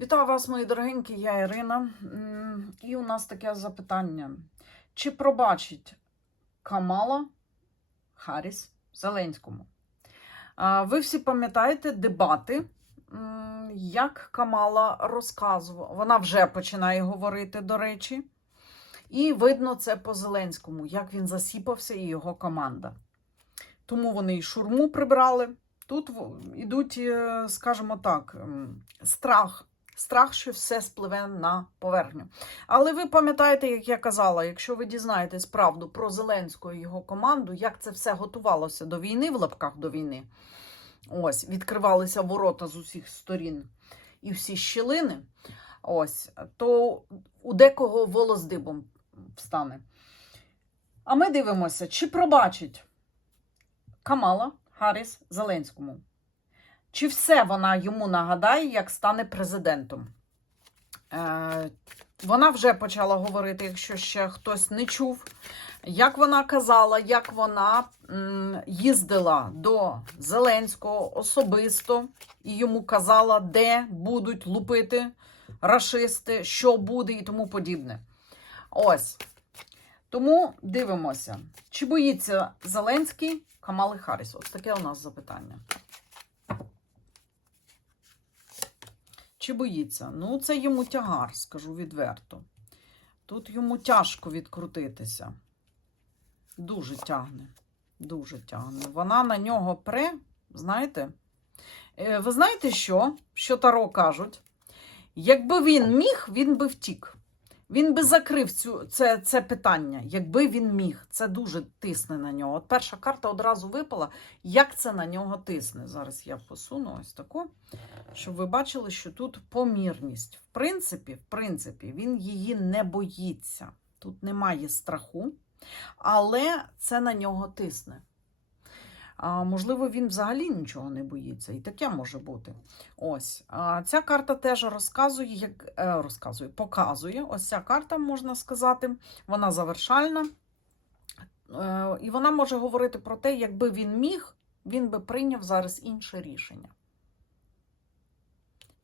Вітаю вас, мої дорогенькі, я Ірина. І у нас таке запитання: чи пробачить Камала Харріс Зеленському? Ви всі пам'ятаєте дебати, як Камала розказувала. Вона вже починає говорити, до речі. І видно це по Зеленському, як він засіпався і його команда. Тому вони і шурму прибрали. Тут ідуть, е, скажімо так, страх. Страх, що все спливе на поверхню. Але ви пам'ятаєте, як я казала, якщо ви дізнаєтесь правду про Зеленського і його команду, як це все готувалося до війни, в лапках до війни, ось, відкривалися ворота з усіх сторін і всі щілини, ось, то у декого волос дибом встане. А ми дивимося, чи пробачить Камала Харріс Зеленському. Чи все вона йому нагадає, як стане президентом? Е, вона вже почала говорити, якщо ще хтось не чув, як вона казала, як вона м, їздила до Зеленського особисто і йому казала, де будуть лупити рашисти, що буде і тому подібне. Ось. Тому дивимося, чи боїться Зеленський Камали Харріс? Ось таке у нас запитання. Чи боїться? Ну, це йому тягар, скажу відверто. Тут йому тяжко відкрутитися. Дуже тягне. Дуже тягне. Вона на нього пре, знаєте? Е, Ви знаєте що? Що Таро кажуть? Якби він міг, він би втік. Він би закрив цю, це, це питання, якби він міг. Це дуже тисне на нього. От перша карта одразу випала. Як це на нього тисне? Зараз я посуну ось таку, щоб ви бачили, що тут помірність. В принципі, в принципі, він її не боїться. Тут немає страху, але це на нього тисне. А, можливо, він взагалі нічого не боїться, і таке може бути. Ось а, ця карта теж розказує, як е, розказує, показує. Ось ця карта, можна сказати, вона завершальна. Е, і вона може говорити про те, якби він міг, він би прийняв зараз інше рішення.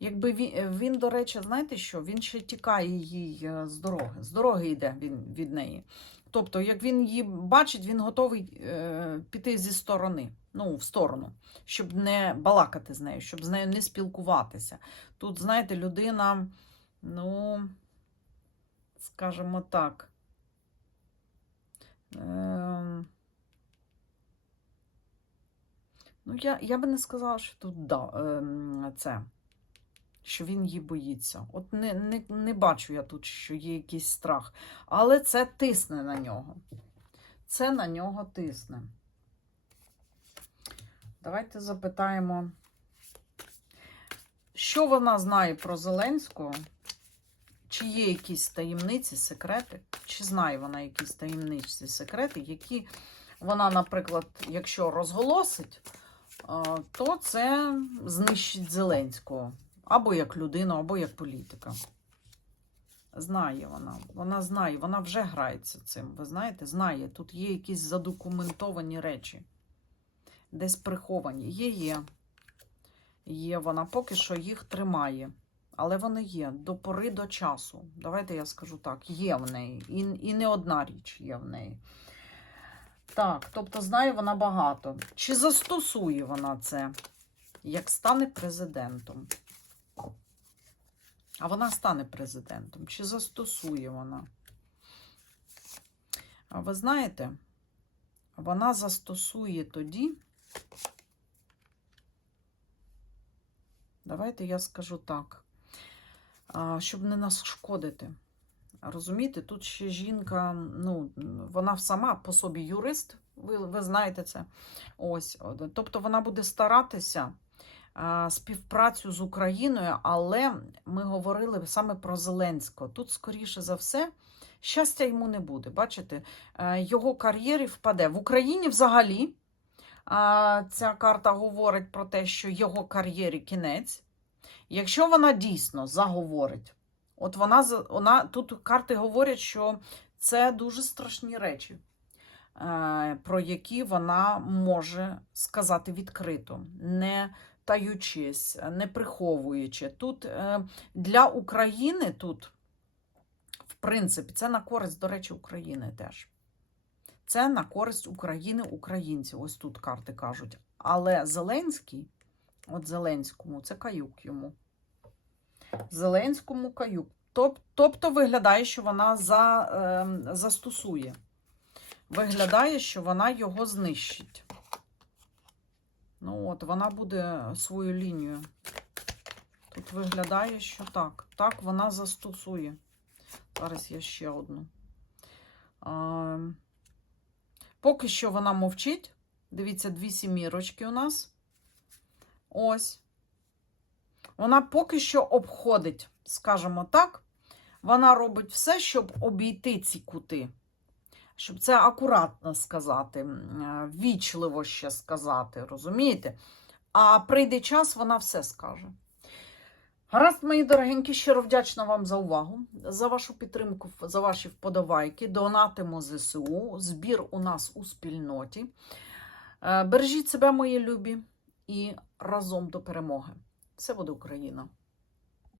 Якби він, е, він, до речі, знаєте що? Він ще тікає їй з дороги. З дороги йде він від неї. Тобто, як він її бачить, він готовий е, піти зі сторони, ну, в сторону, щоб не балакати з нею, щоб з нею не спілкуватися. Тут, знаєте, людина, ну, скажімо так. Е, ну, я, я би не сказала, що тут да, е, це що він її боїться. От не, не, не бачу я тут, що є якийсь страх. Але це тисне на нього. Це на нього тисне. Давайте запитаємо, що вона знає про Зеленського? Чи є якісь таємниці, секрети? Чи знає вона якісь таємниці, секрети, які вона, наприклад, якщо розголосить, то це знищить Зеленського. Або як людину, або як політика. Знає вона. Вона знає, вона вже грається цим. Ви знаєте, знає, тут є якісь задокументовані речі. Десь приховані. Є, є. Є вона поки що їх тримає. Але вони є до пори до часу. Давайте я скажу так: є в неї. І, і не одна річ є в неї. Так, тобто знає вона багато. Чи застосує вона це, як стане президентом? А вона стане президентом. Чи застосує вона? А ви знаєте, вона застосує тоді. Давайте я скажу так, щоб не нашкодити. Розумієте, тут ще жінка, ну, вона сама по собі юрист, ви, ви знаєте це. Ось, тобто вона буде старатися співпрацю з Україною, але ми говорили саме про Зеленського. Тут, скоріше за все, щастя йому не буде. Бачите, Е, його кар'єрі впаде. В Україні взагалі ця карта говорить про те, що його кар'єрі кінець. Якщо вона дійсно заговорить, от вона, вона тут карти говорять, що це дуже страшні речі. е, Про які вона може сказати відкрито, не таючись, не приховуючи. Тут е, для України тут, в принципі, це на користь, до речі, України теж. Це на користь України, українців. Ось тут карти кажуть. Але Зеленський, от Зеленському, це каюк йому. Зеленському каюк. Тобто виглядає, що вона за, е, застосує. Виглядає, що вона його знищить. Ну от, вона буде свою лінію. Тут виглядає, що так. Так, вона застосує. Зараз я ще одну. А, поки що вона мовчить. Дивіться, дві сімірочки у нас. Ось. Вона поки що обходить, скажімо так. Вона робить все, щоб обійти ці кути. Щоб це акуратно сказати, е, ввічливо ще сказати, розумієте? А прийде час, вона все скаже. Гаразд, мої дорогенькі, щиро вдячна вам за увагу, за вашу підтримку, за ваші вподобайки. Донатимо ЗСУ. Збір у нас у спільноті. Е, Бережіть себе, мої любі, і разом до перемоги. Все буде Україна!